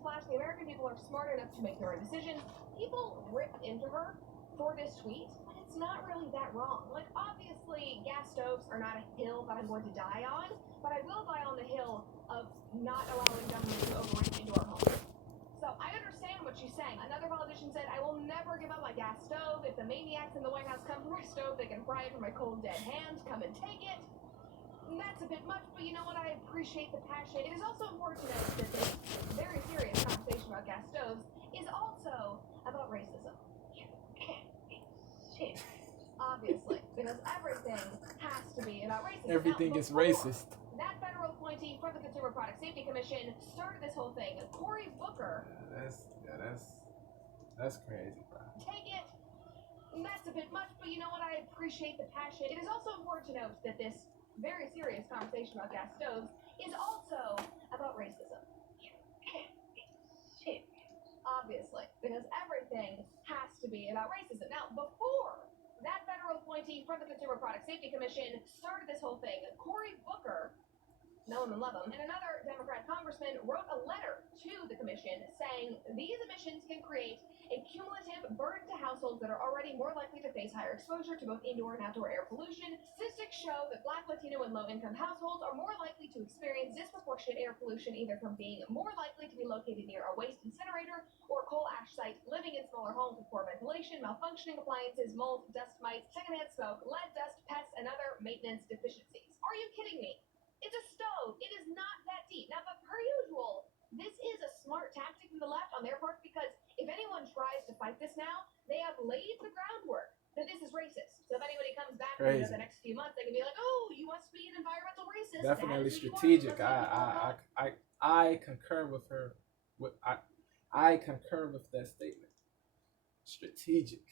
newsflash, the American people are smart enough to make their own decisions. People ripped into her for this tweet, but it's not really that wrong. Like, obviously, gas stoves are not a hill that I'm going to die on, but I will die on the hill of not allowing government to overreach into our homes. So I understand what she's saying. Another politician said, I will never give up my gas stove. If the maniacs in the White House come for my stove, they can fry it from my cold, dead hands. Come and take it. And that's a bit much, but you know what? I appreciate the passion. It is also important to note that this very serious conversation about gas stoves is also about racism. You can't be serious. Obviously, because everything has to be about racism. Everything is racist. That federal appointee for the Consumer Product Safety Commission started this whole thing. Cory Booker. That's crazy, bro. Take it. And that's a bit much, but you know what? I appreciate the passion. It is also important to note that this very serious conversation about gas stoves is also about racism. You can't be serious. Obviously, because everything has to be about racism. Now, before that federal appointee for the Consumer Product Safety Commission started this whole thing, Cory Booker, know him and love him, and another Democrat congressman wrote a letter to the commission saying these emissions can create a cumulative burden to households that are already more likely to face higher exposure to both indoor and outdoor air pollution. Statistics show that Black, Latino, and low-income households are more likely to experience disproportionate air pollution either from being more likely to be located near a waste incinerator or coal ash site, living in smaller homes with poor ventilation, malfunctioning appliances, mold, dust mites, secondhand smoke, lead dust, pests, and other maintenance deficiencies. Are you kidding me? It's a stove. It is not that deep. Now, but per usual, this is a smart tactic from the left on their part because if anyone tries to fight this now, they have laid the groundwork that this is racist. So if anybody comes back in the next few months, they can be like, "Oh, you must be an environmental racist." Definitely strategic. I concur with her. I concur with that statement. Strategic.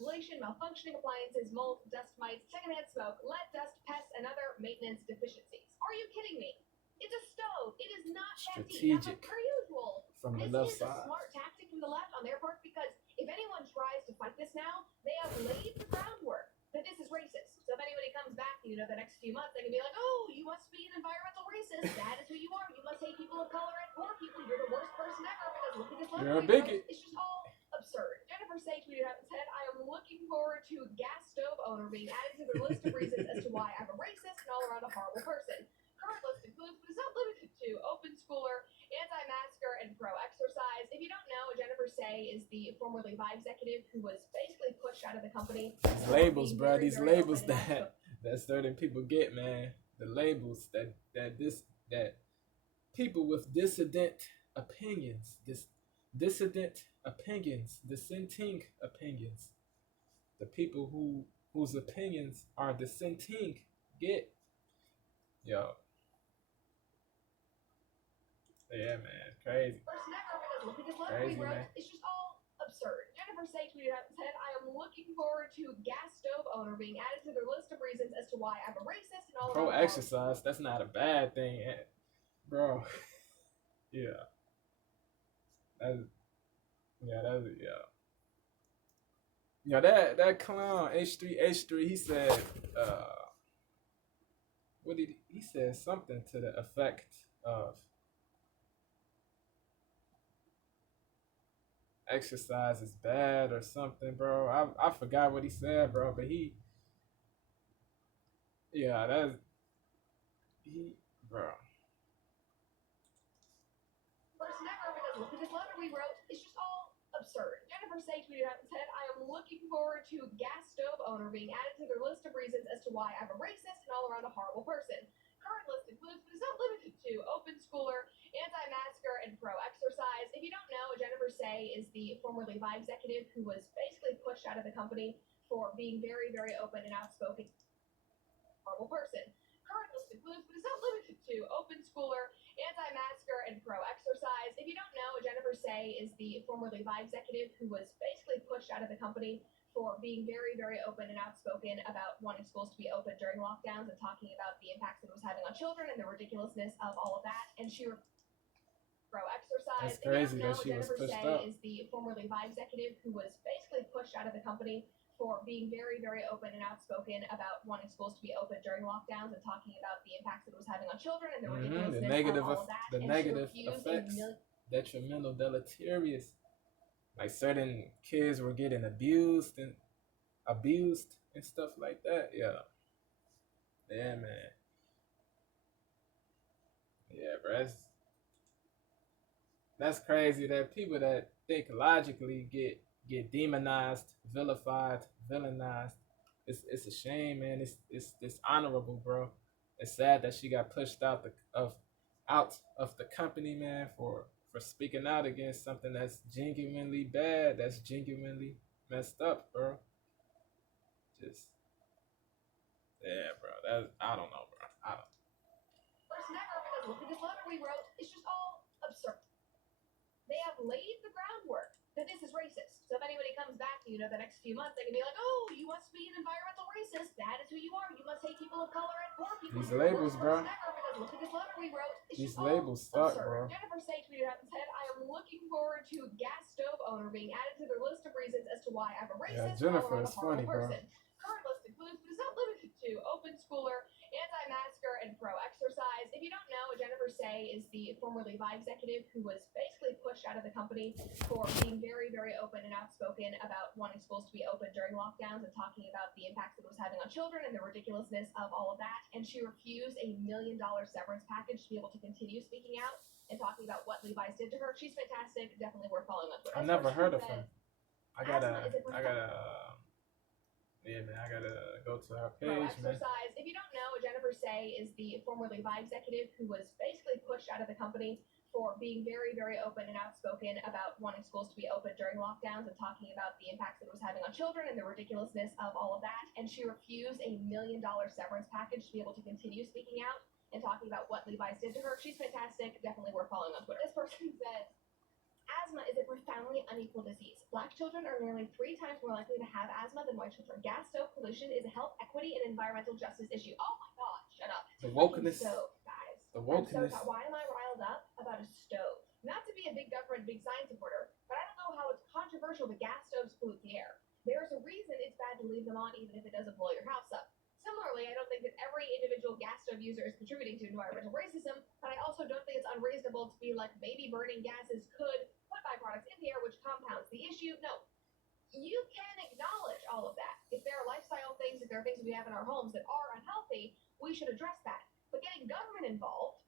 Malfunctioning appliances, mold, dust mites, secondhand smoke, lead dust, pests, and other maintenance deficiencies. Are you kidding me? It's a stove. It is not that deep. Now, per usual, from the this left is side. A smart tactic from the left on their part because if anyone tries to fight this now, they have laid the groundwork that this is racist. So if anybody comes back, the next few months, they can be like, "Oh, you must be an environmental racist. That is who you are. You must hate people of color and poor people. You're the worst person ever because look at this letter." You're a bigot. It's just all absurd. Jennifer Say tweeted out and said, "I am looking forward to gas stove owner being added to their list of reasons as to why I'm a racist and all around a horrible person. Current list includes, but is not limited to, open schooler, anti-masker, and pro-exercise." If you don't know, Jennifer Say is the former Levi executive who was basically pushed out of the company. These labels, bro. These labels that certain people get, man. The labels that people with dissident opinions, dissenting opinions, the people whose opinions are dissenting get. Yo. Yeah, man. Crazy. Crazy, man. It's just all absurd. Jennifer Say tweeted out and said, "I am looking forward to gas stove owner being added to their list of reasons as to why I'm a racist and all pro exercise, that's not a bad thing, bro." Yeah. Yeah, that clown H3, he said he said something to the effect of exercise is bad or something, bro. I forgot what he said, bro, but bro. Look at this letter we wrote. It's just all absurd. Jennifer Say tweeted out and said, "I am looking forward to gas stove owner being added to their list of reasons as to why I'm a racist and all around a horrible person. Current list includes, but is not limited to, open schooler, anti-masker, and pro-exercise." If you don't know, Jennifer Say is the former Levi executive who was basically pushed out of the company for being very, very open and outspoken. Horrible person. Current list includes, but is not limited to, open schooler, anti-masker, and pro-exercise. If you don't know, Jennifer Say is the former Levi executive who was basically pushed out of the company for being very, very open and outspoken about wanting schools to be open during lockdowns and talking about the impacts it was having on children and the ridiculousness of all of that. And she pro-exercise. That's crazy that she was Jennifer pushed Say out. is the former Levi executive who was basically pushed out of the company for being very, very open and outspoken about wanting schools to be open during lockdowns and talking about the impacts it was having on children and the ridiculousness of all of that. The negative effects. detrimental, deleterious. Like certain kids were getting abused and stuff like that. Yeah, yeah, man. Yeah, bro. That's crazy that people that think logically get demonized, vilified, villainized. It's a shame, man. It's dishonorable, bro. It's sad that she got pushed out of the company, man, for speaking out against something that's genuinely bad, that's genuinely messed up, bro. Just yeah, bro. That I don't know, bro. I don't. First never, because look at this letter we wrote. It's just all absurd. They have laid the groundwork that this is racist. So if anybody comes back to you, the next few months, they can be like, oh, you must be an environmental racist. That is who you are. You must hate people of color and poor people. These labels, bro. Never, because look at this letter we wrote. It's These just all labels suck, absurd. bro. Jennifer Say tweeted out and said, I am looking forward to gas stove owner being added to their list of reasons as to why I'm a racist. Yeah, Jennifer is funny, bro. Person. Current list includes, but is not limited to, open schooler, anti-masker, and pro-exercise. If you don't know, Jennifer Say is the former Levi executive who was basically pushed out of the company for being very, very open and outspoken about wanting schools to be open during lockdowns and talking about the impacts it was having on children and the ridiculousness of all of that. And she refused $1 million severance package to be able to continue speaking out and talking about what Levi's did to her. She's fantastic, definitely worth following on Twitter. I never heard of her. I gotta yeah, man, I gotta go to her page, man. If you don't know, Jennifer Say is the former Levi executive who was basically pushed out of the company for being very, very open and outspoken about wanting schools to be open during lockdowns and talking about the impacts it was having on children and the ridiculousness of all of that. And she refused $1 million severance package to be able to continue speaking out and talking about what Levi's did to her. She's fantastic, definitely worth following on Twitter. This person said, asthma is a profoundly unequal disease. Black children are nearly 3 times more likely to have asthma than white children. Gas stove pollution is a health equity and environmental justice issue. Oh my god, shut up. The wokeness. Stove, guys. The wokeness. Why am I riled up about a stove? Not to be a big government, big science supporter, but I don't know how it's controversial that gas stoves pollute the air. There's a reason it's bad to leave them on even if it doesn't blow your house up. Similarly, I don't think that every individual gas stove user is contributing to environmental racism, but I also don't think it's unreasonable to be like, maybe burning gases could put byproducts in the air, which compounds the issue. No, you can acknowledge all of that. If there are lifestyle things, if there are things we have in our homes that are unhealthy, we should address that. But getting government involved,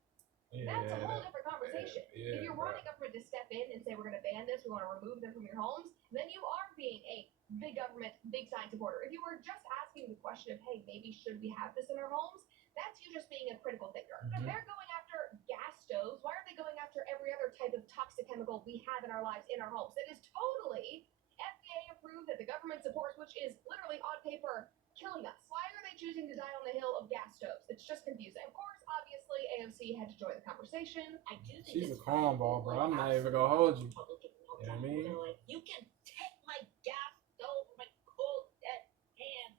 that's a whole different conversation. If you're wanting government to step in and say, we're going to ban this, we want to remove them from your homes, then you are being a big government, big science supporter. If you were just asking the question of, hey, maybe should we have this in our homes, that's you just being a critical thinker. But if they're going after gas stoves, why are they going after every other type of toxic chemical we have in our lives, in our homes? That is totally FDA approved, that the government supports, which is literally on paper killing us. Why are they choosing to die on the hill of gas stoves? It's just confusing. Of course, obviously, AOC had to join the conversation. I do think she's a cornball, bro. I'm not even gonna hold you. You know what I mean? Like, you can take my gas stove, my cold dead hand,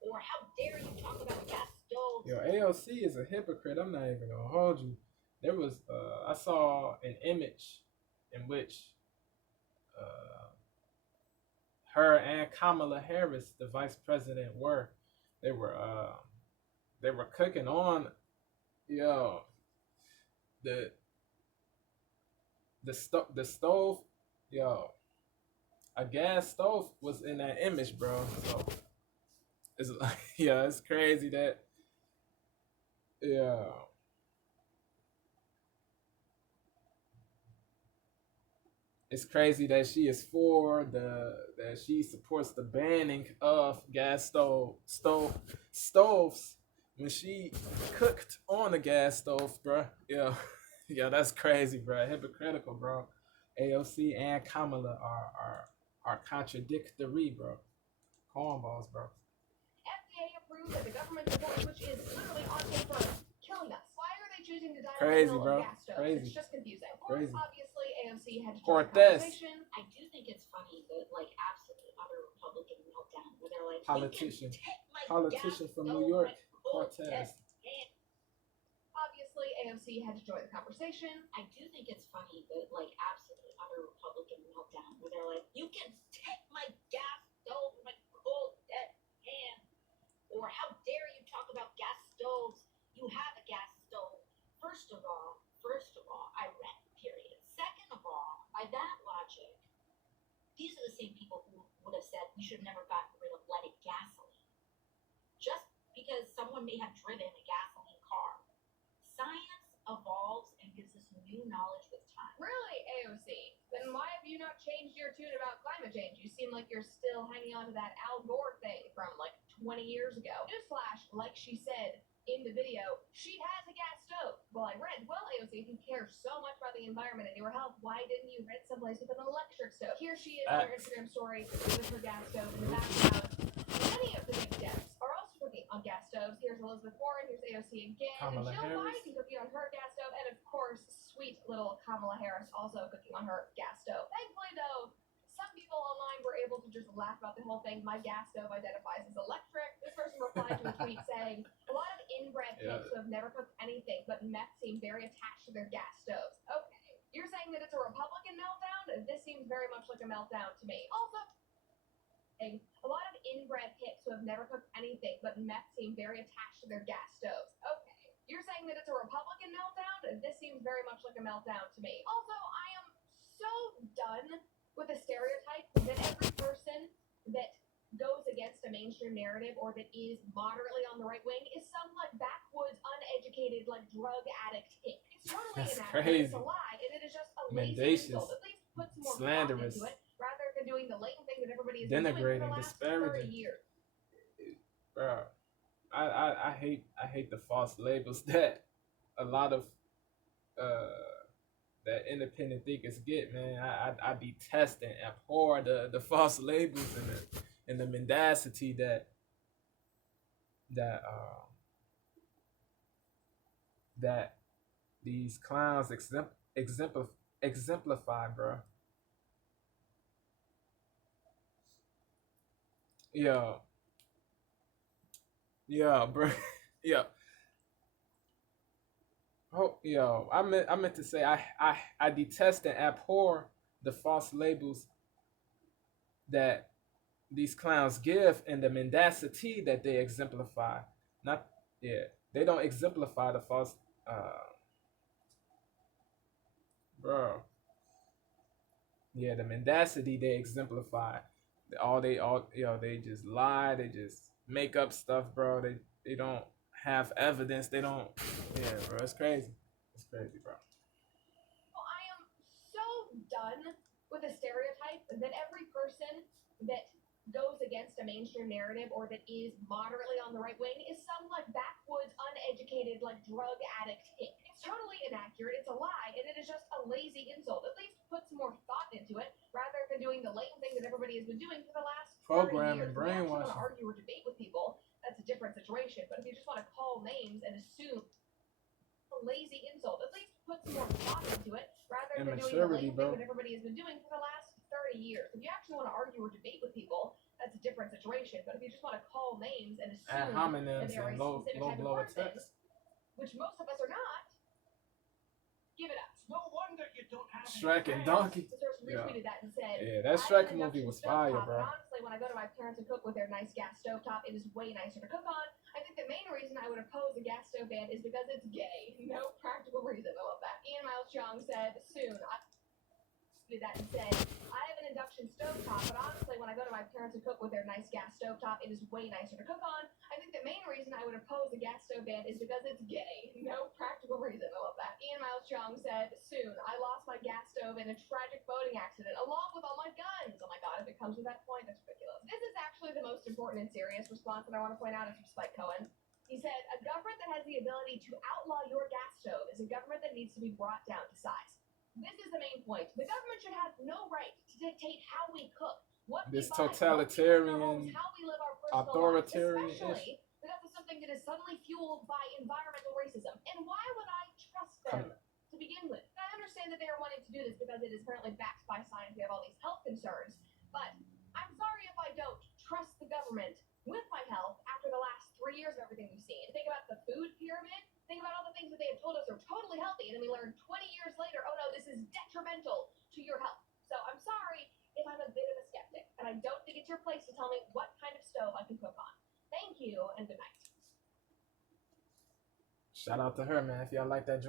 or how dare you talk about gas stoves? Yo, AOC is a hypocrite. I'm not even gonna hold you. There was I saw an image in which her and Kamala Harris, the vice president, they were cooking on the stove, a gas stove was in that image, bro. So it's like, yeah, it's crazy that it's crazy that she is that she supports the banning of gas stoves when she cooked on a gas stove, bro. Yeah, that's crazy, bro. Hypocritical, bro. AOC and Kamala are contradictory, bro. Cornballs, bro. FDA approved, that the government supports, which is literally on paper killing us. Why are they choosing to die Crazy, on the bro. hill of gas stoves? Crazy. It's just confusing. Of course, Crazy. obviously, AOC had to join the Cortez. conversation. I do think it's funny that, like, absolute utter Republican meltdown where they're like, Politician. you can take my Politician gas from stove, New York, my cold Cortez. dead hand. Obviously, AOC had to join the conversation. I do think it's funny that, like, absolute utter Republican meltdown where they're like, you can take my gas stove, my cold dead hand, or how dare you talk about gas stoves? You have a gas stove. First of all, I rent, period. Second of same people who would have said we should have never gotten rid of leaded gasoline. Just because someone may have driven a gasoline car. Science evolves and gives us new knowledge with time. Really, AOC? Then why have you not changed your tune about climate change? You seem like you're still hanging on to that Al Gore thing from like 20 years ago. Newsflash, like she said in the video, she has a gas stove. Well, I read, well, AOC, if you care so much about the environment and your health, why didn't you rent someplace with an electric stove? Here she is on her Instagram story with her gas stove in the background. Many of the big deaths are also cooking on gas stoves. Here's Elizabeth Warren, here's AOC again, Kamala and Jill Harris. Biden cooking on her gas stove, and of course, sweet little Kamala Harris also cooking on her gas stove. Thankfully, though, some people online were able to just laugh about the whole thing. My gas stove identifies as electric. This person replied to a tweet saying, a lot of inbred kids who have never cooked anything but meth seem very attached to their gas stoves. Okay, you're saying that it's a Republican meltdown? This seems very much like a meltdown to me. Also, a lot of inbred hicks who have never cooked anything but meth seem very attached to their gas stoves. Okay, you're saying that it's a Republican meltdown? This seems very much like a meltdown to me. Also, I am so done with the stereotype that every person that goes against a mainstream narrative or that is moderately on the right wing is some like backwoods, uneducated, like drug addict hick. It's totally That's inaccurate. It's crazy. a lie, and it is just a lazy Mendacious, insult. At least put some more thought slanderous, into it rather than doing the latent thing that everybody has been doing for denigrating, the last 30 disparaging. years. Bro, I hate the false labels that a lot of that independent thinkers get, man. I detest and abhor the false labels and the mendacity that these clowns exemplify, bro. Yo, bro. Yo. Oh, yo, I meant to say I detest and abhor the false labels that these clowns give and the mendacity that they exemplify. Not they don't exemplify the false bro. Yeah, the mendacity they exemplify. They just lie, they just make up stuff, bro. They don't have evidence. They don't. Yeah, bro. It's crazy. It's crazy, bro. Well, I am so done with the stereotype that every person that goes against a mainstream narrative or that is moderately on the right wing is some like backwoods, uneducated, like drug addict hick. It's totally inaccurate. It's a lie, and it is just a lazy insult. At least put some more thought into it rather than doing the latent thing that everybody has been doing for the last 30 years. Programming, If you actually want brainwashing. to argue or debate with people, that's a different situation. But if you just want to call names and assume a lazy insult, at least put some more thought into it rather than doing the Immaturity, latent bro. thing that everybody has been doing for the last 30 years. If you actually want to argue or debate with people, that's a different situation. But if you just want to call names and Ad assume that hominems they are a and low specific type of blower person, text. which most of us are not, give it up. No wonder you don't have any Shrek and friends. Donkey. This person retweeted that and said, Yeah, that "I Shrek have an movie induction was fire, stovetop, bro. and honestly, when I go to my parents and cook with their nice gas stovetop, it is way nicer to cook on. I think the main reason I would oppose a gas stove ban is because it's gay. No practical reason." I love that. Ian Miles Young said, "Soon, I did that and said, I have an induction stovetop, but honestly, when I go to my parents and cook with their nice gas stovetop, it is way nicer to cook on. I think the main reason I would oppose a gas stove ban is because it's gay. No practical reason." I love that. Ian Miles Young said, "Soon, I lost my gas stove in a tragic boating accident, along with all my guns." Oh my god, if it comes to that point, that's ridiculous. This is actually the most important and serious response that I want to point out is from Spike Cohen. He said, "A government that has the ability to outlaw your gas stove is a government that needs to be brought down to size." This is the main point. The government should have no right to dictate how we cook, what This we buy, totalitarian, what we do in our homes, how we live our personal authoritarian lives, especially because of something that is suddenly fueled by environmental racism. And why would I trust them to begin with? I understand that they are wanting to do this because it is apparently backed by science. We have all these health concerns. But I'm sorry if I don't trust the government with my health after the last 3 years of everything we've seen. Think about the food pyramid. Think about all the things that they have told us are totally healthy, and then we learn 20 years later, oh no, this is detrimental to your health. So I'm sorry if I'm a bit of a skeptic, and I don't think it's your place to tell me what kind of stove I can cook on. Thank you, and good night. Shout out to her, man. If y'all like that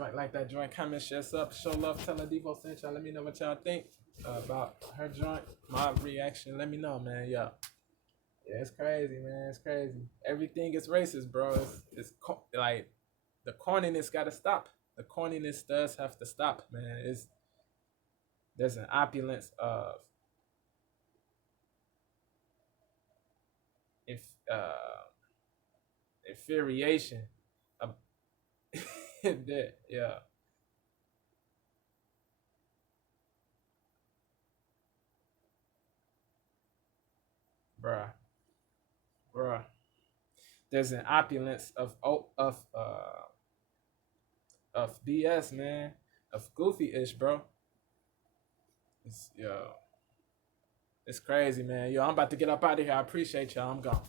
joint, comment, share, sub, show love, tell her Devo sent y'all. Let me know what y'all think about her joint, my reaction. Let me know, man. Yeah, it's crazy, man. It's crazy. Everything is racist, bro. Like the corniness gotta stop. The corniness does have to stop, man. There's an opulence of infuriation. Of that, yeah. Bruh, bruh. There's an opulence of BS, man. Of goofy-ish, bro. It's crazy, man. Yo, I'm about to get up out of here. I appreciate y'all. I'm gone.